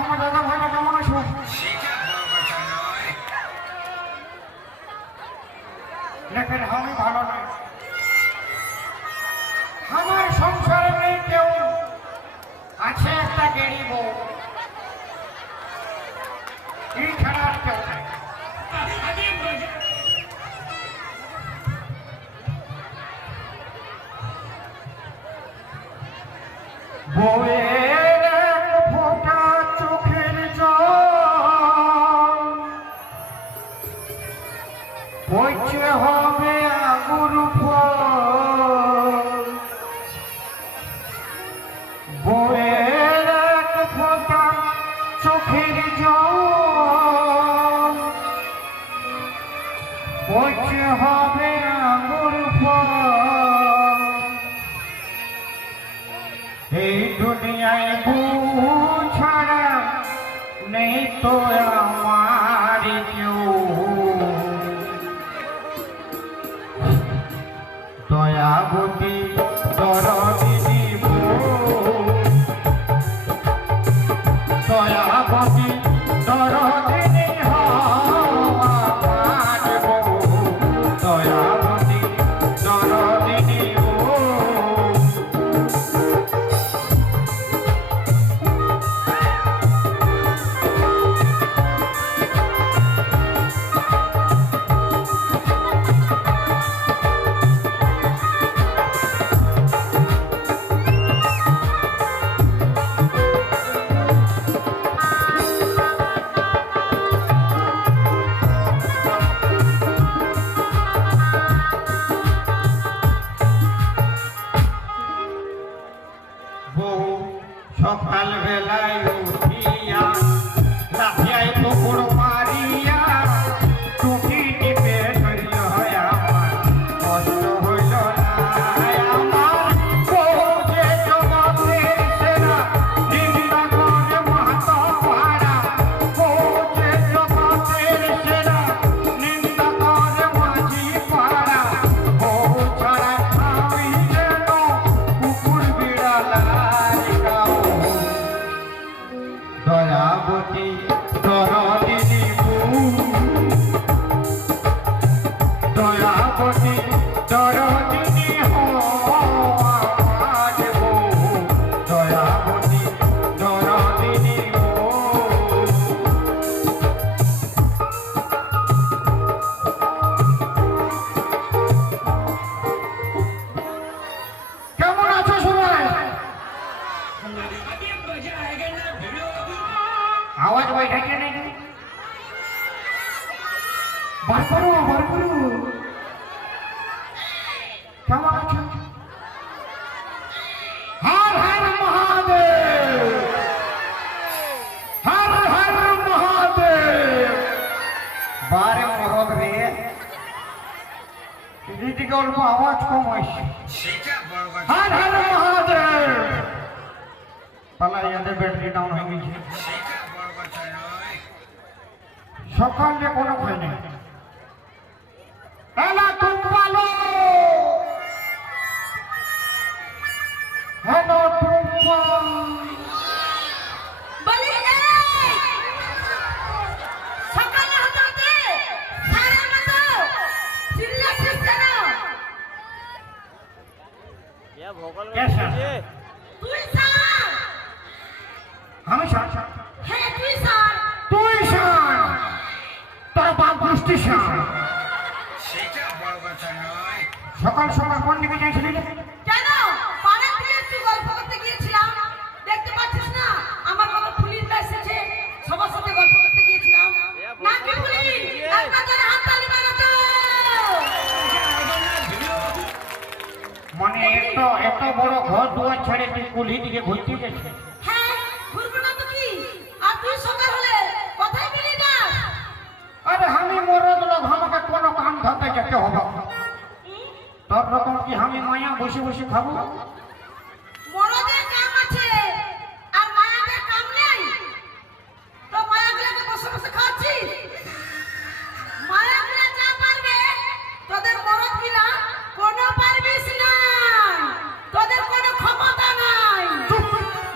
আমার দাদা ভাইরা কেমন আছো? দেখেন আমি ভালো নয়, আমার সংসারে নেই কেউ, আছে একটা গেড়ি বউ, এই ছাড়া আর কেউ নাই। বউয়ের ফোঁটা চোখের জল বইছে হবে আগুর ফল, বউয়ের ফোঁটা চোখের জল বইছে হবে আগুর ফল। এই দুনিয়ায় বউ ছাড়া নেই তো আমার কেউ, দয়াবতী দরদিনী বউ, দয়াবতী দরদিনী আমার বউ, দয়াবতী দরদিনী বউ। বউ সকাল বেলায় উঠিয়া লাফিয়ায় পুকুর মারিয়া টুকি টিপে ধরিল আমার কষ্ট হইল না। আমার বউ যে জগতের সেরা নিন্দা করে মাতা পাড়া, বউ যে জগতের সেরা নিন্দা করে মাঝি পাড়া, বউ ছাড়া আমি যেন কুকুর বিড়ালা। দয়াবতী দরদিনী বউ, দয়াবতী দরদিনী আমার বউ, দয়াবতী দরদিনী বউ। কেমন আছো সবাই? आवाज बैठा क्या नहीं? বার করো কেমন আছো? হর হর মহাদেব, হর হর মহাদেব। বারে মহদ রে দিদিকে অল্প আওয়াজ কম হয়েছে। হর হর মহাদেব। পালা ইয়াদের ব্যাটারি ডাউন হয়ে গেছে, সকালে কোনো খাই নাই। এলা তুম পালো, হ্যালো তুম বলি সকালে হতে হতে সারা মতো চিল্লাছিস কেন? তুই স্যার। আমি স্যার? হ্যাঁ তুই স্যার। তুই স্যার? তোর বাপ গোষ্ঠী স্যার। সকাল সকাল কোন দিকে যাইছিলি? কেন পাড়া থেকে একটু গল্প করতে গিয়েছিলাম, দেখতে পাচ্ছিস না আমার কত পুলিশরা এসেছে, সবার সাথে গল্প করতে গিয়েছিলাম। না কি পুলিশ একটা করে হাত তালি বানাতো। মানে এত বড় ঘর দুয়ার ছেড়ে তুই কুলি দিকে ঘুরতে গেছিস? হ্যাঁ ঘুরবো না তো কি, আর তুই সকাল হলে কোথায় বেরিয়ে যাস? আরে আমি মরদ লোক, আমাকে কোনো কাম ধরতে যেতে হবে। তোর রকম কি আমি মায়া বসে বসে খাবো? মরদের কাম আছে আর মায়াদের কাম নেই, তো মায়াগুলোকে বসে বসে খাচ্ছিস। মায়াগুলো যা পারবে তোদের মরদ কিনা কোনো পারবিস না, তোদের কোনো ক্ষমতা নাই।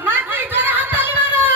নাকি জোরে হাততালি মারো।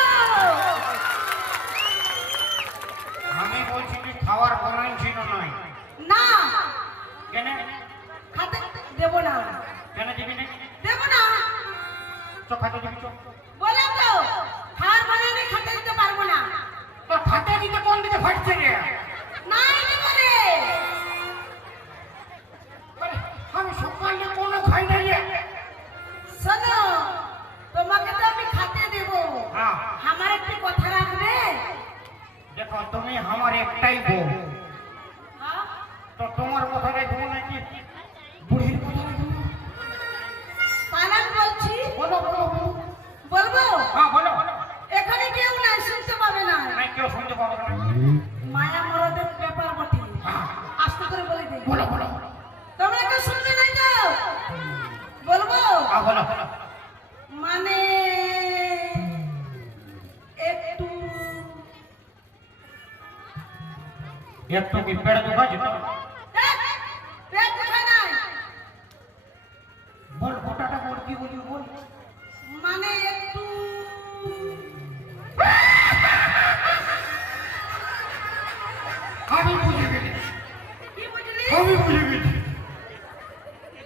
বলো বলো তোমরা কেউ শুনবে নাই তো বলবো বলো মানে একটু একটু কি পেড়ে দুখা যেত পেট দুখায় নাই বল গোটাটা বল কি বলি বল মানে একটু আমি বুঝে গেছি কি বুঝলি আমি বুঝে গেছি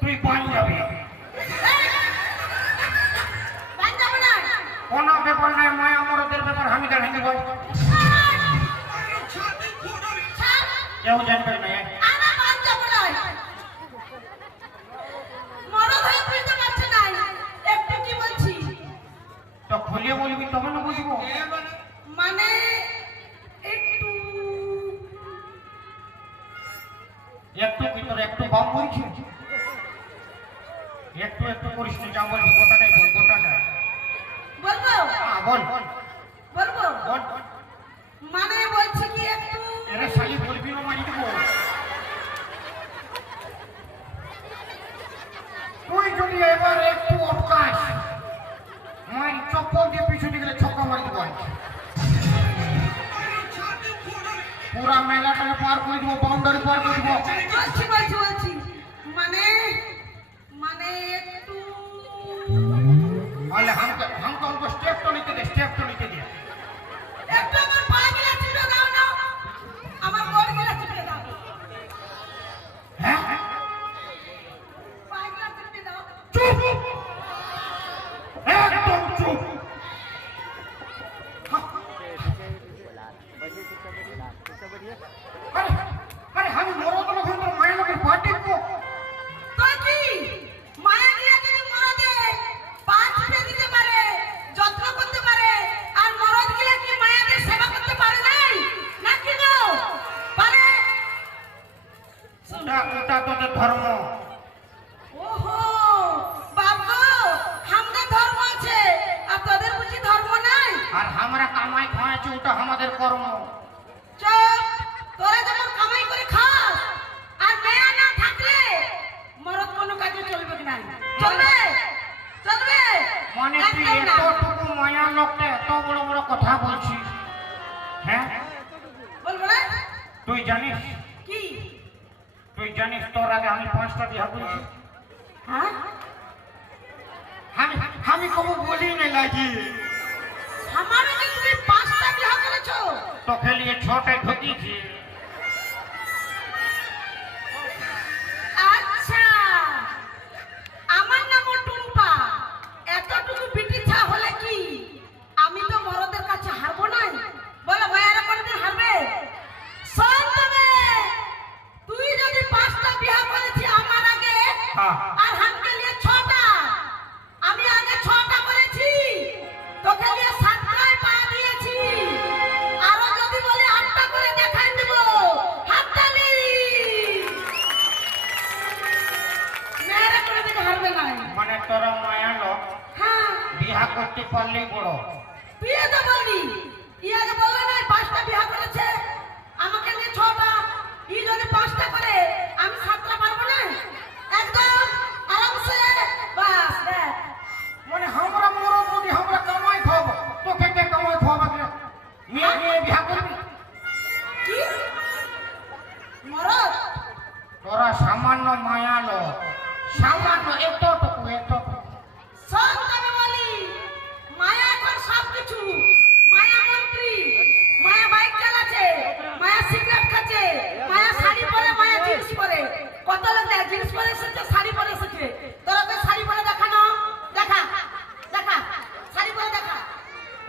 তুই পানি যাবি বাঞ্জাব না কোনো ব্যাপার নাই মায়া মরদের ব্যাপার আমি জানি দিব কেউ জানবে না আনা বাঞ্জাব না মরদ হয়ে বুঝতে পারছে না একটু কি বলছি তো খুলিয়ে বলবি তবে না বুঝবো মানে একটু একটু ভিতরে একটু কম বলছি একটু একটু করিস না যা বলবি গোটাটাই বল গোটাটা বলবো বল বল বলবো বল মানে বলছি কি একটু এরে শালি বলবি না মারি দেবো তুই যদি এবার একটু অটকাস মারি চপ্পল দিয়ে পিছনে গেলে ছক্কা মারি দেবো পুরা মেলাটাকে পার করে দিব বাউন্ডারি পার করে দিব বলছি মানে মানে একটু তাহলে हमको स्टेप तो नीचे दे একটু আমার পা গিলা চিপে দাও না আমার গোড় গিলা চিপে দাও হ্যাঁ পা গিলা চিপে দাও চুপ একদম চুপ আরে আরে আমি মরদ লোক তোর মায়ের লোকের পার্টি কো তো কি মায়া গিলা যদি মরদে পা চিপে দিতে পারে যত্ন করতে পারে আর মরদ গিলা কি মায়াদের সেবা করতে পারে নাই নাকি গো পারে ওটা তোদের ধর্ম ওহো বাবা আমাদের ধর্ম আছে আর তোদের বুঝি ধর্ম নাই আর আমরা কামাই খাওয়াচ্ছি ওটা আমাদের কর্ম চুপ তোরা যেমন কামাই করে খাস আর মেয়া না থাকলে মরদ কোনো কাজে চলবে না চলবে চলবে মানে তুই একদম না। এতটুকু মায়া লোকটা এত বড় বড় কথা বলছিস হ্যাঁ বলবো না তুই জানিস কি তোর আগে আমি 5টা বিয়া করেছি হ্যাঁ আমি কবু বলি না লাগি আমার আগে তুমি 5টা বিয়ে করেছো তোকে লিয়ে 6টায় ঢুকিয়েছি আচ্ছা আমার নাম টুম্পা এতটুকু বিটিছা হলে কি আমি তো মরদের কাছে হারবো না বলো ভাইয়ারা কোনদিন হারবে শোন তবে তুই যদি 5টা বিয়ে করেছি আমার আগে আর হামকে নিয়ে 6টা আমি আগে 6টা করেছি তোকে নিয়ে 7টায় পা দিয়েছি আরো যদি বলি 8টা করে দেখাই দেব হাততালি মেয়েরা কোনদিন হারবে না মানে তোরা মায়া লোক হ্যাঁ বিয়া করতে পারলেই বড় বিয়ে তো বললি ইয়াকে বললো না 5টা বিয়ে করেছে আমাকে নিয়ে 6টা ই যদি 5টা করে আমি 7টা পারবো না একদম আরামসে বাস দেখ মানে আমরা মরদ যদি আমরা কামাই খাবো তোকে কে কামাই খাওয়াবে মেয়ে বিয়া করবি কি মরদ তোরা সামান্য মায়া লোক সামান্য এতটুকু সব তবে বলি মায়া এখন সব কিছু মায়া মন্ত্রী মায়া বাইক চালাচ্ছে মায়া সিগারেট খাচ্ছে মায়া শাড়ি পরে মায়া জিন্স পরে কত লোক দেখ জিন্স পরে এসেছে শাড়ি পরে এসেছে তোরা তো শাড়ি পরে দেখানো দেখা দেখা শাড়ি পরে দেখা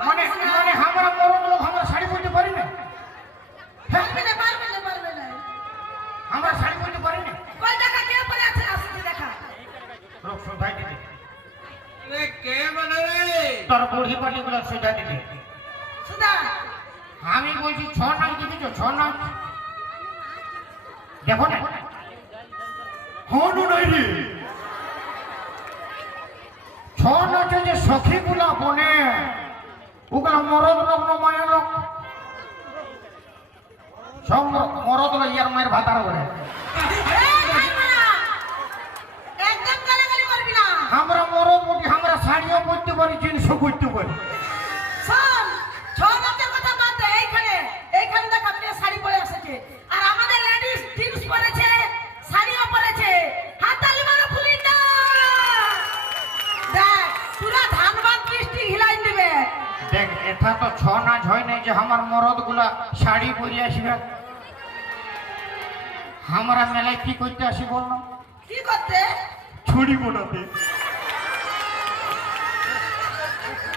মানে আমরা মরদ লোক আমরা শাড়ি পরতে পারি না পারবে না আমরা শাড়ি পরতে পারি না কই দেখা কে পরে আছে আসছে দেখা লোক সোধাই দিতে কে বলে রে তোর বুড়ি পাটি গুলো সোজা দিতে সুদা আমি বলছি 6 নাচ দেখেছো 6 নাচ দেখো না হনু নাই রে 6 নাচে যে সখী গুলা বনে ওগুলা মরদ লোক না মায়া লোক সব মরদ লোক ইয়ার মায়ের ভাতার বলে এ পারি জিনিসও করতে পারি। শোন, ছৌ নাচের কথা বাদ দে, এইখানে দেখ আপনি শাড়ি পরে এসেছে, আর আমাদের লেডিস জিন্স পরেছে, শাড়িও পরেছে, হাততালি মারো পুলিশ না। দেখ পুরা ধানবাদ ডিস্ট্রিক্ট হিলাই দিবে। দেখ এটা তো ছ নাচ হয় নাই যে আমার মরদ গুলা শাড়ি পরে আসবে। আমরা মেলায় কি করতে আসি বললাম? কি করতে? ছুরি বোনাতে।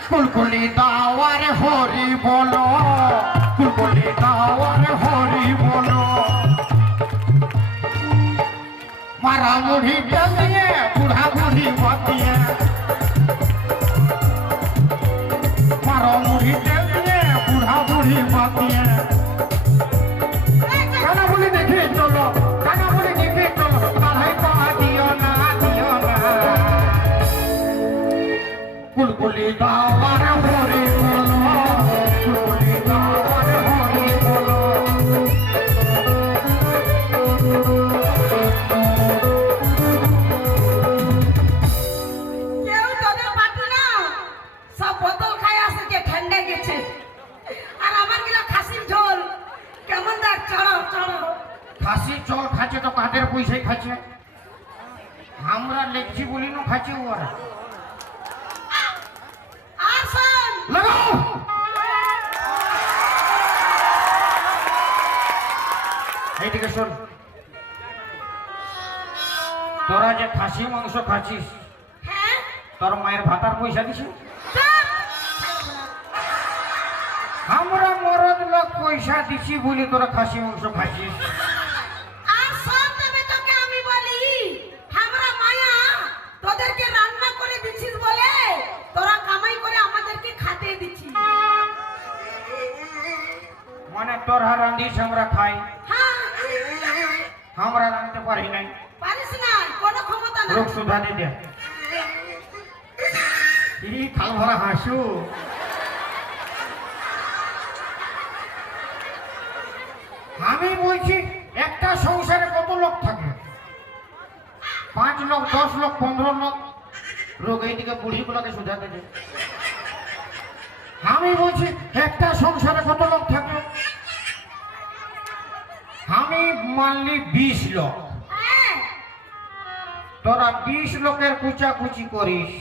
কুলকুলি দাওয়ার হরি বলো, কুলকুলি দাওয়ার হরি বলো, মারা মুড়ি টাঙিয়ে বুড়া বুড়ি বাতিয়ে, মারা মুড়ি টাঙিয়ে বুড়া বুড়ি বাতিয়ে। কানা বলি দেখে চলো, কানা বলি দেখে চলো, বাধাই পা দিও না, দিও না। কুলকুলি দাওয়ার হরি বলো, কুলকুলি দাওয়ার হরি বলো। কেউ তোদের পার্টি না, সব বোতল খাই আসছে, ঠান্ডা গেছে। আর আমার গিলা খাসির ঝোল কেমন দেখ, চড়ো চড়ো। খাসি চল খাচ্ছে তো কাদের পয়সায় খাচ্ছে? আমরা লেখছি বলি না খাচ্ছে ওরা। আর শোন, লাগাও এইদিকে শোন, তোরা যে খাসি মাংস খাচ্ছিস, হ্যাঁ তোর মায়ের ভাতার পয়সা দিছে? চুপ। আমরা মরদ লোক পয়সা দিছি বলি তোরা খাসি মাংস খাচ্ছিস। আর শোন, তবে তোকে আমি বলি, আমরা মায়া তোদেরকে রান্না করে দিছিস বলে তোরা কামাই করে আমাদেরকে খাতে দিছিস। মানে তোরা রান্ধিস আমরা খাই, হ্যাঁ, আমরা রাঁধতে পারি নাই। পারিস না, কোনো ক্ষমতা না। রোগ সুধা দে। ই খাল ভরা হাসু। আমি বলছি একটা সংসারে কত লোক থাকে? 5 লোক, 10 লোক, 15 লোক। রোগ এইদিকে বুড়ি গুলাকে সুধাতে দে। আমি বলছি একটা সংসারে কত লোক থাকে? আমি মানলি 20 লোক। হ্যাঁ, তোরা 20 লোকের কুচাকুচি করিস,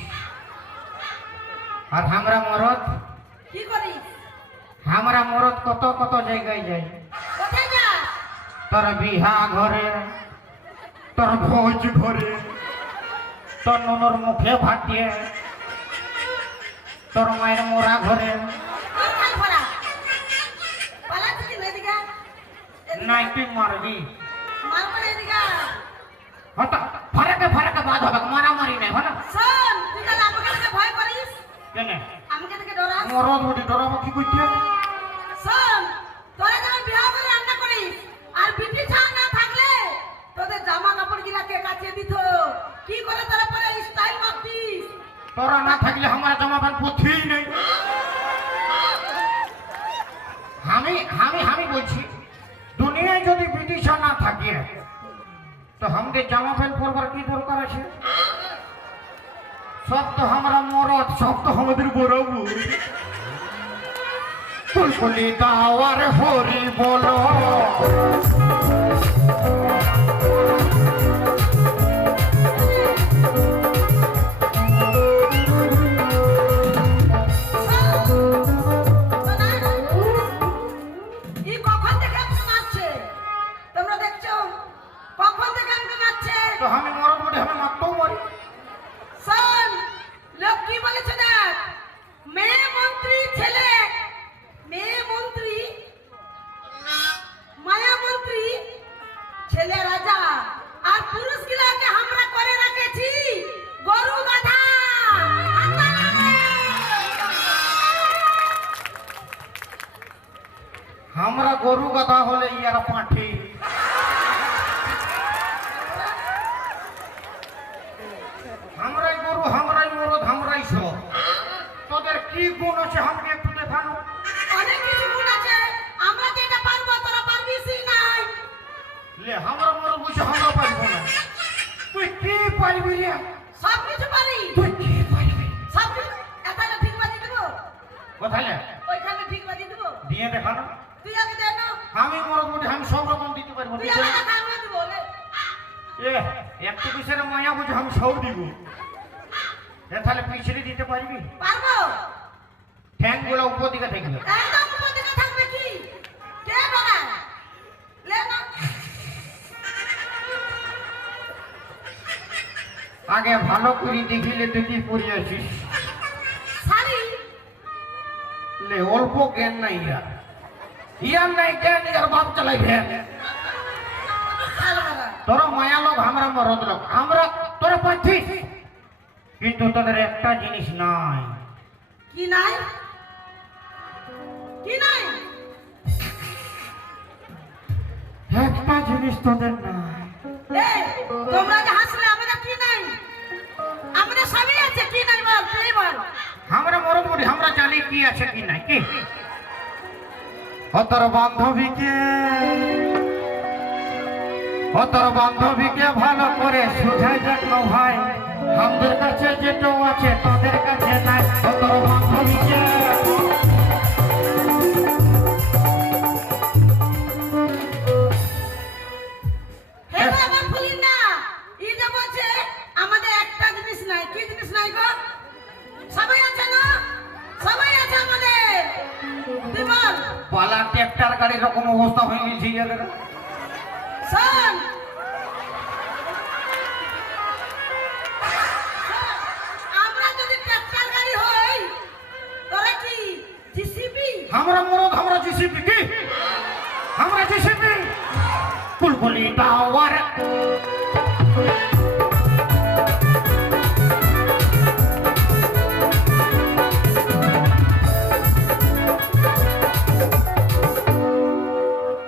আর আমরা মরদ, কি করিস? আমরা মরদ কত কত জায়গায় যাই। কোথায় যাস? তোর বিহা ঘরে, তোর ভোজ ঘরে, তোর ননর মুখে ভাত দিয়ে, তোর মায়ের মোরা ঘরে। তোর খাল ভরা। পালাচ্ছিস কি এদিকে? নাই তুই মারবি। মারবো না এদিকে। হতো ফারাকে ফারাকে বাদ হবে, মারামারি নাই হলো। শোন, তুই তাহলে আমাকে দেখে ভয় করিস? কেন আমাকে দেখে ডরাস? মরদ বলি ডরাবো কি করতে? শোন, তোরা যখন বিয়া করে রান্না করিস, আর বিটি ছাড়া না থাকলে তোদের জামা কাপড় গিলা কে কাচিয়ে দিত? কি করে তোরা পরে স্টাইল মারতিস? তোরা না থাকলে আমার জামা প্যান্ট পথেই নেই। আমি বলছি দুনিয়ায় যদি ব্রিটিশ না থাকে তো আমাদের জামা প্যান্ট পরবার কি দরকার আছে? সব তো আমরা মরদ, সব তো আমাদের বরাবর। কুলকুলি দাওয়ার হরি বলো, ই কখন থেকে আমাকে মারছে? তোমরা দেখছো? কখন থেকে আমাকে মারছে? তো আমি মরদ বলে আমি মারতেও পারি। শোন, লোক কি বলেছে দেখ, মেয়ে মন্ত্রী ছেলে, মেয়ে মন্ত্রী, মায়া মন্ত্রী, ছেলে রাজা, আর পুরুষ গিলাকে আমরা করে রাখেছি গরু গাধা। আমরা গরু গাধা হলে ইয়ারা পাঠি। আমরাই গরু, আমরাই মরদ, আমরাই সব। তোদের কি গুণ আছে আমাকে একটু দেখানো। অনেক কিছু গুণ আছে, আমরা যেটা পারবো তোরা পারবিসই নাই। লে আমরা মরদ বুঝে আমরা পারবো না। তুই কি পারবি রে? সব কিছু পারি, তুই কি পারবি? সব কিছু। এত কোথায় লে? ওইখানে ঠিক বাজিয়ে দেবো দিয়ে দেখানো। তুই আগে দে না আমি মরদ বটে, আমি সব রকম দিতে পারবো। তুই আগে দেখা আমরা দিব বলে একটু কিসের মায়া বুঝে আমি সব দিব। তাহলে পিছড়ি দিতে পারবি? পারবো ঠ্যাং গুলো উপর দিকে থাকবে। একদম উপর দিকে থাকবে কি কে বানায় লে না আগে ভালো করে দেখিলে তুই কি পড়িয়াছিস। শাড়ি লে অল্প জ্ঞান নাই ইয়ার, ইয়ার নাই জ্ঞান, ইয়ার বাপ চালাই ভ্যান। ভালো বাবা তোরা মায়া লোক, আমরা মরদ লোক, আমরা তোরা পাচ্ছিস, কিন্তু তোদের একটা জিনিস নাই। কি নাই কি নাই একটা জিনিস তোদের নাই। এই তোমরা যে হাসলে আমাদের কি নাই আমাদের সবই আছে কি নাই বল তুই বল আমরা মরদ বলি, আমরা জানি কি আছে কি নাই। কি ও তোর বান্ধবীকে, ও তোর বান্ধবীকে ভালো করে সুঝাই দেখ না ভাই, আমাদের কাছে যেটা আছে তোদের কাছে নাই। ও তোর বান্ধবীকে হে বাবা ফুলি না ই যে বলছে আমাদের একটা জিনিস নাই কি জিনিস নাই গো সবাই আছে না সবাই আছে আমাদের তুই বল পালা ট্রাক্টর গাড়ির রকম অবস্থা হয়ে গেছে এদের। শোন আমরা যদি ট্রাক্টর গাড়ি হই তোরা কি জিসিবি আমরা মরদ, আমরা জিসিপি। কি আমরা জিসিপি কুলকুলি টাওয়ার।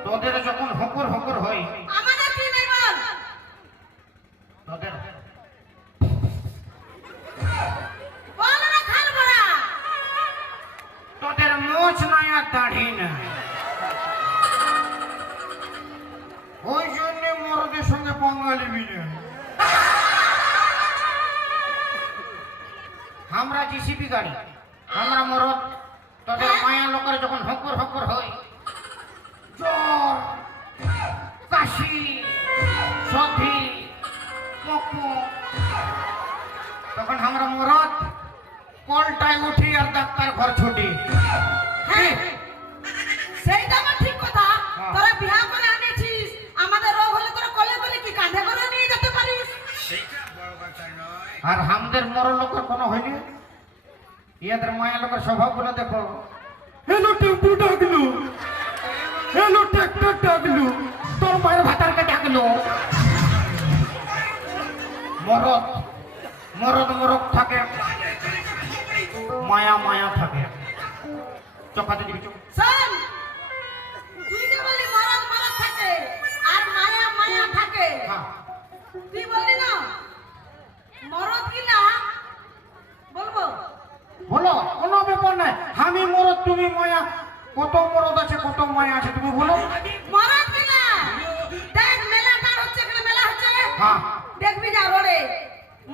তোদের যখন হকর হকর হয়, আমাদের কি নাই বল তোদের বল না খাল বড়া তোদের মোচ নাই আর দাড়ি নাই। ওই জন্য মরদের সঙ্গে বাঙালি মিলে। আমরা জিসিপি গাড়ি, আমরা মরদ। তোদের মায়া লোকের যখন হকর হকর হয়, জ্বর, কাশি, সর্দি, মকো, তখন আমরা মরদ কলটায় উঠি আর ডাক্তার ঘর ছুটি। হ্যাঁ সেইটা আমার ঠিক কথা হ্যাঁ। তোরা বিয়া করে আনেছিস আমাদের রোগ হলে তোরা কোলে কোলে কি কাঁধে করে নিয়ে যেতে পারিস সেটা বড় কথা নয়। আর আমাদের মর লোকের কোনো হয়নি। ইয়াদের মায়া লোকের স্বভাব গুলো দেখো। হেলো টেম্পু ডাকলো, হেলো ট্রাক্টর ডাকলো, তোর মায়ের ভাতারকে ডাকলো। মরদ মরদ মরদ থাকে, মায়া মায়া থাকে। চকাতে দিবি চোখ। শোন তুই যে বলি মরদ মরদ থাকে আর মায়া মায়া থাকে হ্যাঁ, তুই বললি না মরদ কি না বলবো বলো কোনো ব্যাপার নাই। আমি মরদ, তুমি মায়া। কত মরদ আছে, কত মায়া আছে, তুমি বলো। মরদ কি না দেখ মেলা কার হচ্ছে এখানে মেলা হচ্ছে হ্যাঁ, দেখবি যা রোডে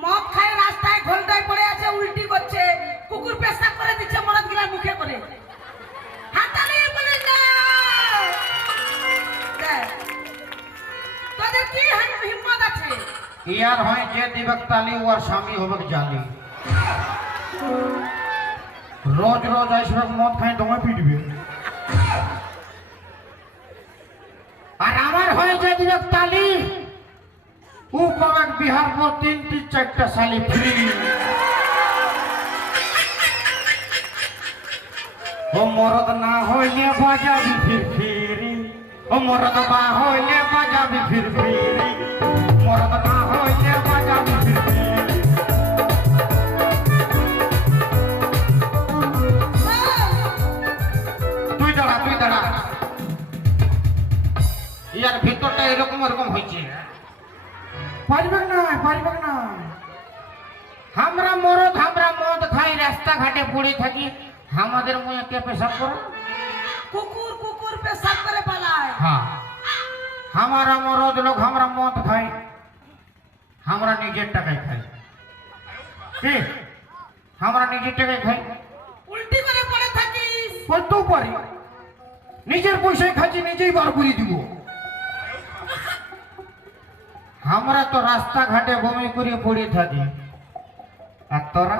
মদ খায় রাস্তায় ঘোলটায় পড়ে আছে উল্টি করছে কুকুর পেশাব করে দিচ্ছে মরদ গিলার মুখে করে হাতালি বলে না দেখ, তোদের কি হিম্মত আছে ইয়ার হয় যে দিবক তালি ওর স্বামী হবে জালি। রোজ রোজ আসবে মদ খাই তোমায় পিটবে। আর আমার হয় যে দিবক তালি ও পাবে বিহার পর 3-4টা শালি ফ্রি। ও মরদ না হইলে বাজাবি ফির ফিরি, ও মরদ না হইলে বাজাবি ফির ফিরি, মরদ না হইলে বাজাবি ফির ফিরি। তুই দাঁড়া, তুই দাঁড়া। ইয়ার ভিতরটা এরকম এরকম হয়েছে। পারবে না, পারবে না। আমরা মরদ, আমরা মদ খাই, রাস্তাঘাটে পড়ে থাকি, আমাদের মুখে কে পেশাব করো? কুকুর কুকুর পেশাব করে পালায় হ্যাঁ, हमारा मरद लोग हमरा मौत खाई, हमरा निजे टाकाय खाई। কি আমরা নিজের টাকায় খাই। উল্টি করে পড়ে থাকি করতেও পারি, নিজের পয়সায় খাচ্ছি, নিজেই বার করে দিব। আমরা তো রাস্তাঘাটে বমি করে পড়ে থাকি, আর তোরা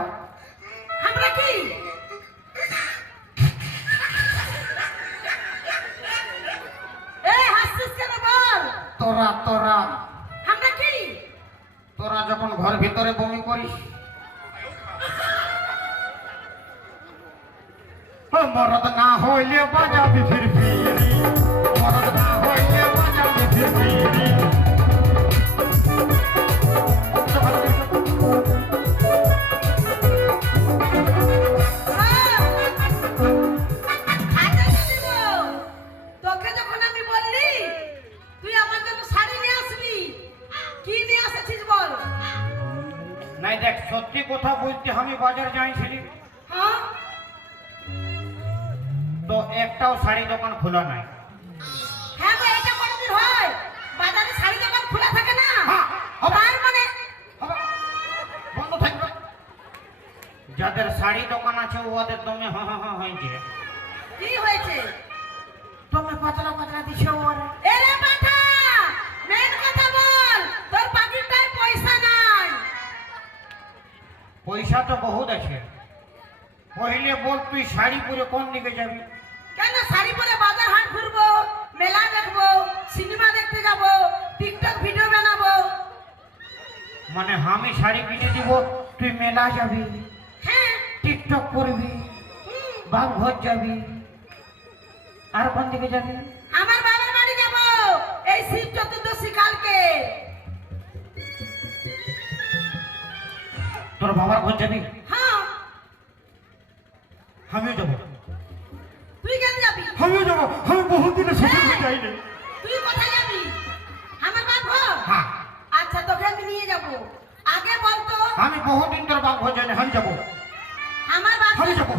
আমরা কি এই হাসছিস কেন বল? তোরা তোরা আমরা কি তোরা যখন ঘর ভিতরে বমি করিস, ও মরদ না হইলে বাজাবি ফিরফিরি, মরদ না হইলে বাজাবি ফিরফিরি। তোকে যখন আমি বললি তুই আমার জন্য শাড়ি নিয়ে আসবি, কি নিয়ে এসেছিস বল? নাই দেখ, সত্যি কথা বলতে আমি বাজার যাইছিলি হ্যাঁ তো একটাও শাড়ি দোকান খোলা নাই। হ্যাঁ গো, এটা কোনদিন হয়? বাজারে শাড়ি দোকান খোলা থাকে না? হ্যাঁ, হবে। তার মানে হবে, বন্ধ থাকবে। যাদের শাড়ি দোকান আছে ওদের দমে হয়েছে, কি হয়েছে? দমে পাতলা পাতলা দিছে ওরা। এরে পাঠা, মেন কথা বল, তোর পাকিটায় পয়সা নাই। পয়সা তো বহুত আছে, পहिले বল তুই শাড়ি পরে কোন দিকে যাবি? কেন শাড়ি পরে বাজার হাট ঘুরবো, মেলা দেখবো, সিনেমা দেখতে যাব, টিকটক ভিডিও বানাবো। মানে আমি শাড়ি কিনে দিব, তুই মেলা যাবি, হ্যাঁ টিকটক করবি, বাঘঘর যাবি, আর কোন দিকে যাবি? আমার বাবার বাড়ি যাব এই শিব চতুর্দশী কালকে। তোর বাবার ঘর যাবি? হ্যাঁ আমিও যাবো। তুই কেন যাবি? আমিও যাবো, আমি বহুত দিনে শ্বশুর ঘর যাইনি। তুই কোথায় যাবি? আমার বাপ ঘর? হ্যাঁ, আচ্ছা তোকে আমি নিয়ে যাব। আগে বল তো আমি বহুত দিন তোর বাপ ঘর যাইনি, আমি যাবো, আমার বাপ আমি যাবো।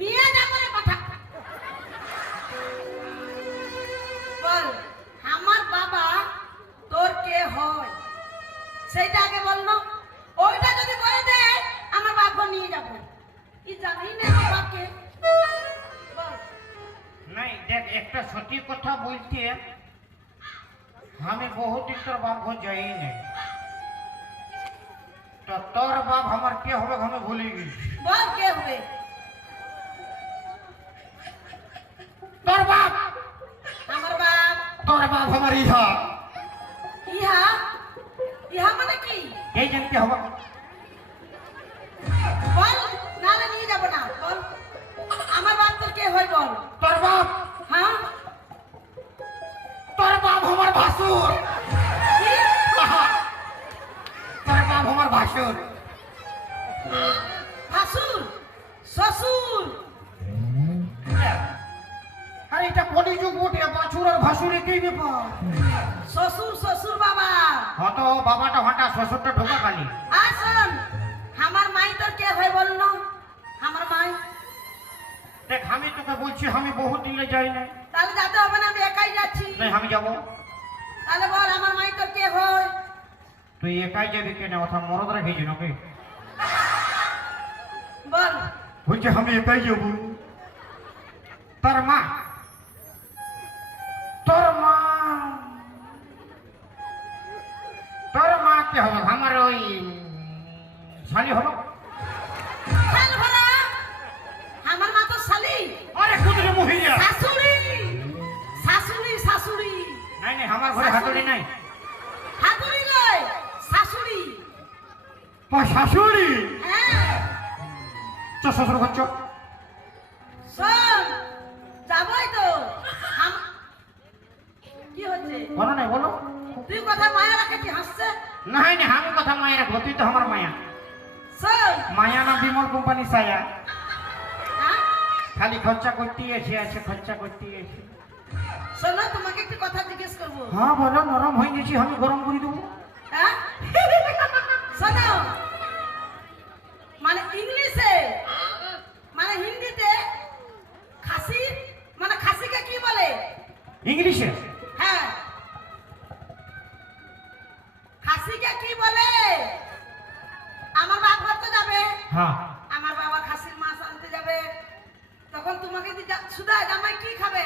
নিয়ে যাবো রে কথা বল। আমার বাবা তোর কে হয় সেইটা আগে বল না। ওইটা যদি বলে দে আমার বাপ ঘর নিয়ে যাব। কি জানি না আমার বাপকে বল। নাই দেখ, একটা সত্যি কথা বলতে আমি বহুত দিন তোর বাপ ঘর যাইনি, তো তোর বাপ আমার কে হবে আমি ভুলে গেছি। বল কে হবে? তোর বাপ, আমার বাপ। তোর বাপ আমার ইহা, ইহা ইহা মানে কি? এই জানতে হবে। বল নালে নিয়ে যাব না। বল আমার বাপ তোর কে হয় বল। তোর বাপ, হ্যাঁ তোর বাপ আমার ভাসুর, কি? তোর বাপ আমার ভাসুর। ভাসুর শ্বশুর? আরে এটা কলিযুগ বটে, বাছুর আর ভাসুর একই ব্যাপার। শ্বশুর শ্বশুর বাবা। হয়তো বাবাটা হঠাৎ শ্বশুরটা ঢোকা খালি। আর শোন, আমার মাই তোর কে হয় বল না। আমার মাই। দেখ আমি তোকে বলছি আমি বহুত দিনে যাই নাই। তাহলে যেতে হবে না, আমি একাই যাচ্ছি। নাই আমি যাবো। তাহলে বল আমার মাই তোর কে হয়? তুই একাই যাবি কেন? কথা মরদ রেখেছি নাকি? বল। বলছে আমি একাই যাব। তার মা, তোর মা, তোর মা কে হবে? আমার ওই শালি হলো। শাল ভরা? আমার মা তো শালি। আরে কুদরে মহিলা। শাশুড়ি শাশুড়ি শাশুড়ি। নাই নাই, আমার ঘরে হাতুড়ি নাই। হাতুড়ি নয়, শাশুড়ি। ও শাশুড়ি? হ্যাঁ চ শ্বশুর ঘর চ। শোন, যাবই তো। কি হচ্ছে? বলো নাই বলো। তুই কথা মায়া রাখেছি হাসছে। নাই নাই, আমি কথা মায়া রাখবো, তুই তো আমার মায়া। শোন, মায়া না বিমল কোম্পানি সায়া, হ্যাঁ? খালি খরচা করতেই আছে খরচা করতেই আছে। শোনো, তোমাকে একটি কথা জিজ্ঞেস করবো। হ্যাঁ বলো, নরম হয়ে গেছি, আমি গরম করে দেবো। হ্যাঁ? শোনো, মানে ইংলিশে মানে হিন্দিতে খাসি মানে খাসিকে কি বলে? ইংলিশে? হ্যাঁ, খাসিকে কি বলে? আমার বাপ ঘর তো যাবে, হ্যাঁ। আমার বাবা খাসির মাছ আনতে যাবে, তো তখন তোমাকে সুধা জামাই কি খাবে?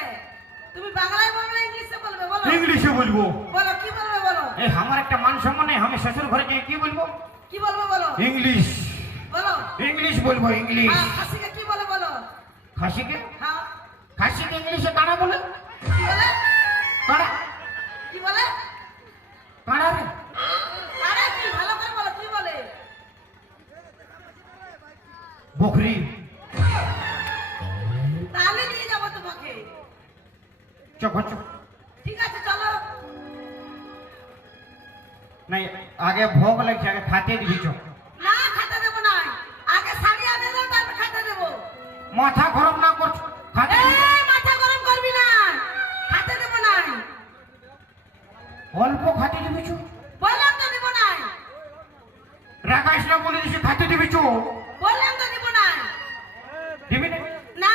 তুমি বাংলায় বলবে না ইংলিশে বলবে? বলো ইংলিশে বলবো। বলো কি বলবে বলো? এই আমার একটা মান সম্মান নেই, আমি শ্বশুর ঘরে গিয়ে কি বলবো? কি বলবে বলো? ইংলিশ। বলো ইংলিশ বলবো, ইংলিশ। হ্যাঁ, খাসিকে কি বলে বলো? খাসিকে? হ্যাঁ খাসিকে ইংলিশে কানা বলে। কি বলে? কানা? কি বলে? কানা রে? আরে কি ভালো করে বলো কি বলে? বকরি। তাহলে নিয়ে যাবো তোমাকে। চোখ চোখ। ঠিক আছে চলো। নাই, আগে ভোগ লাগছে, আগে খাতে দিবি চোখ। না খেতে দেবো না, আগে শাড়ি আনে দাও তারপর খেতে দেবো। মাথা গরম না করছো, খাতে দিবি। এই মাথা গরম করবি না, খেতে দেবো না। অল্প খাতে দিবি চোখ। বললাম তো দেবো না, রাগাইস না বলে দিছি, খাতে দিবি চোখ। বললাম তো দেবো না। দিবি না? না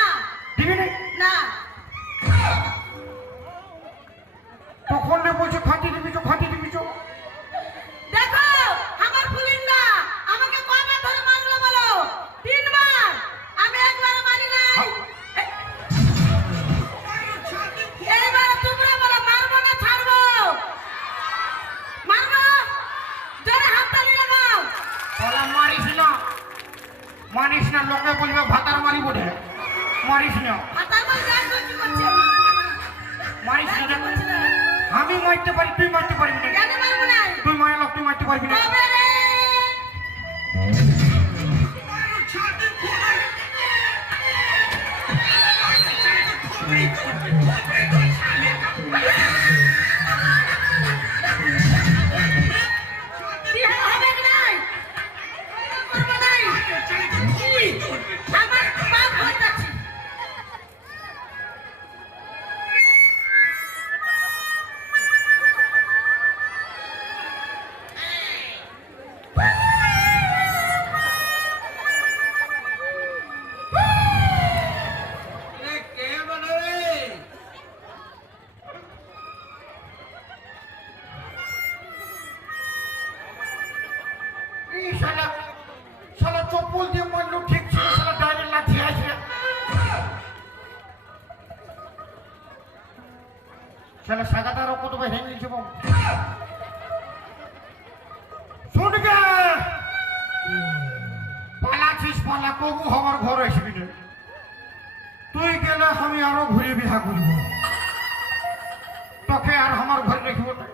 দিবি না? না তখন না বলছো খাতে দিবি চোখ, খাতে দিবি চোখ। দেখো আমার ফুলিন না আমাকে কয়বার ধরে মারলো বলো? 3 বার। আমি একবার মারি নাই। এইবার তোমরা বলো মারবো না ছাড়বো? মারবো? জোরে হাততালি লাগাও। বলা মারিস না, মারিস না, লোকে বলবে ভাতার মারি বলে। মারিস না, হাতার মার দেখো কি করছে? মারিস না। কি করছে না? আমি মারতে পারি, তুই মারতে পারবি না। কেন মারবো না? তুই মায়ের লোক, তুই মারতে পারবি না। তবে রে। কি হবে কি নাই? করবো নাই। আমার বাপ হয়ে যাচ্ছে। এ কে বানাবে? এই শালা, শালা চপ্পল দিয়ে মারলো ঠিক ছিল, শালা ডাইরেক্ট লাথি আছে। শালা সাগাতারও কত ভাই ভেঙে গেছে বাবু। শুন গে, পালাছিস পালা, কবু আমার ঘর আসবি না। তুই গেলে আমি আরো ঘুরে বিহা করব, তোকে আর আমার ঘরে রাখবো না।